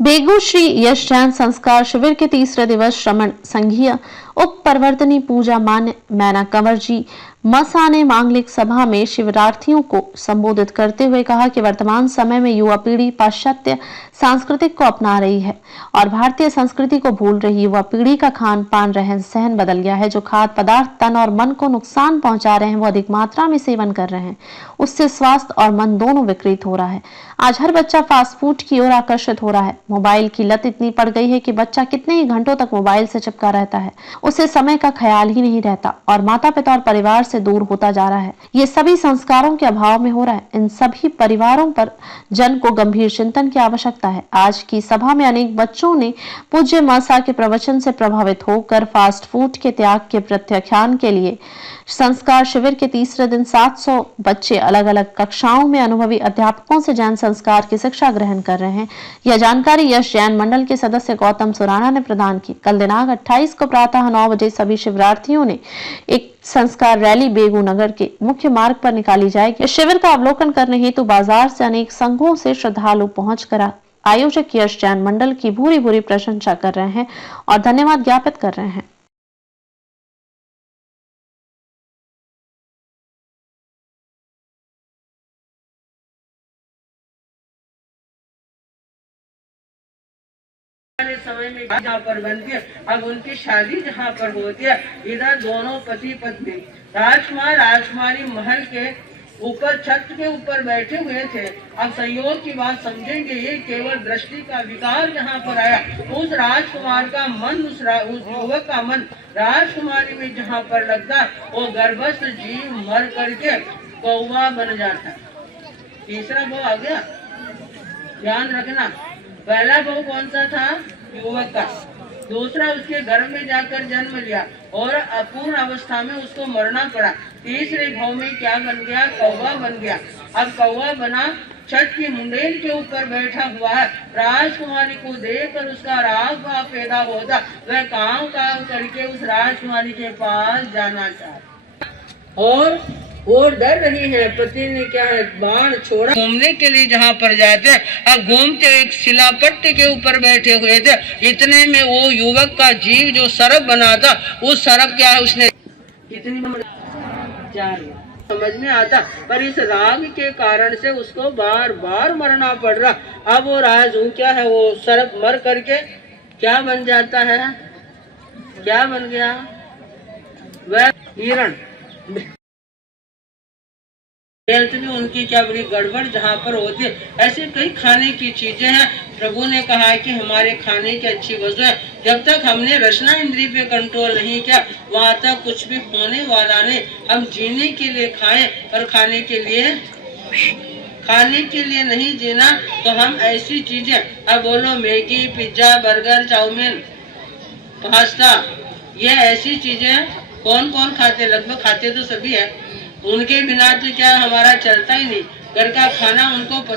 बेगू श्री यश जैन संस्कार शिविर के तीसरे दिवस श्रमण संघीय उप प्रवर्तनी पूजा मान्य मैना कंवर जी मसा ने मांगलिक सभा में शिवरार्थियों को संबोधित करते हुए कहा कि वर्तमान समय में युवा पीढ़ी पाश्चात्य सांस्कृतिक को अपना रही है और भारतीय संस्कृति को भूल रही। युवा पीढ़ी का खान पान रहन सहन बदल गया है। जो खाद्य पदार्थ तन और मन को नुकसान पहुंचा रहे हैं वो अधिक मात्रा में सेवन कर रहे हैं। उससे स्वास्थ्य और मन दोनों विकृत हो रहा है। आज हर बच्चा फास्ट फूड की ओर आकर्षित हो रहा है। मोबाइल की लत इतनी पड़ गई है कि बच्चा कितने ही घंटों तक मोबाइल से चिपका रहता है, उसे समय का ख्याल ही नहीं रहता और माता पिता और परिवार से दूर होता जा रहा है। ये सभी संस्कारों के अभाव में हो रहा है। इन सभी परिवारों पर जन को गंभीर चिंतन की आवश्यकता है। आज की सभा में अनेक बच्चों ने पूज्य मासा के प्रवचन से प्रभावित होकर फास्ट फूड के त्याग के प्रत्याख्यान के लिए संस्कार शिविर के तीसरे दिन 700 बच्चे अलग अलग कक्षाओं में अनुभवी अध्यापकों से जैन संस्कार की शिक्षा ग्रहण कर रहे हैं। यह जानकारी यश जैन मंडल के सदस्य गौतम सुराणा ने प्रदान की। कल दिनांक 28 को प्रातः 9 बजे सभी शिवरार्थियों ने एक संस्कार रैली बेगू नगर के मुख्य मार्ग पर निकाली जाएगी। इस शिविर का अवलोकन करने हेतु बाजार से अनेक संघों से श्रद्धालु पहुंचकर आयोजक यश जैन मंडल की भूरी भूरी प्रशंसा कर रहे हैं और धन्यवाद ज्ञापित कर रहे हैं। समय में जहाँ पर बनती है, अब उनकी शादी जहाँ पर होती है, इधर दोनों पति पत्नी राजकुमार राजकुमारी महल के ऊपर छत के ऊपर बैठे हुए थे। अब संयोग की बात समझेंगे, ये केवल दृष्टि का विकार जहाँ पर आया, उस राजकुमार का मन उस युवक का मन राजकुमारी में जहाँ पर लगता, वो गर्भस्थ जीव मर करके कौवा बन जाता। तीसरा वो आ गया, ध्यान रखना। पहला बहू कौन सा था? युवक का। दूसरा उसके गर्भ में जाकर जन्म लिया और अपूर्ण अवस्था में उसको मरना पड़ा। तीसरे भाव में क्या बन गया? कौवा बन गया। अब कौवा बना, छत की मुंडेर के ऊपर बैठा हुआ है। राजकुमारी को देखकर उसका राग भाव पैदा होता, वह काम करके उस राजकुमारी के पास जाना चाहता और डर रही है। पति ने क्या है, बाण छोड़ा। घूमने के लिए जहाँ पर जाते, अब घूमते एक शिलापट्टी के ऊपर बैठे हुए थे। इतने में वो युवक का जीव जो सर्प बना था, उस सर्प क्या है, उसने कितनी समझ में आता, पर इस राग के कारण से उसको बार बार मरना पड़ रहा। अब वो राजू क्या है, वो सर्प मर करके क्या बन जाता है? क्या बन गया? वह हिरण। हेल्थ में उनकी क्या बड़ी गड़बड़ जहाँ पर होती है। ऐसे कई खाने की चीजें हैं। प्रभु ने कहा है कि हमारे खाने की अच्छी वजह है। जब तक हमने रचना इंद्रिय पे कंट्रोल नहीं किया, वहाँ तक कुछ भी होने वाला नहीं। हम जीने के लिए खाएं, पर खाने के लिए नहीं जीना। तो हम ऐसी चीजें, अब बोलो Maggi, pizza, burger, chow mein, pasta, ये ऐसी चीजें कौन कौन खाते? लगभग खाते तो सभी है। उनके बिना तो क्या हमारा चलता ही नहीं। घर का खाना उनको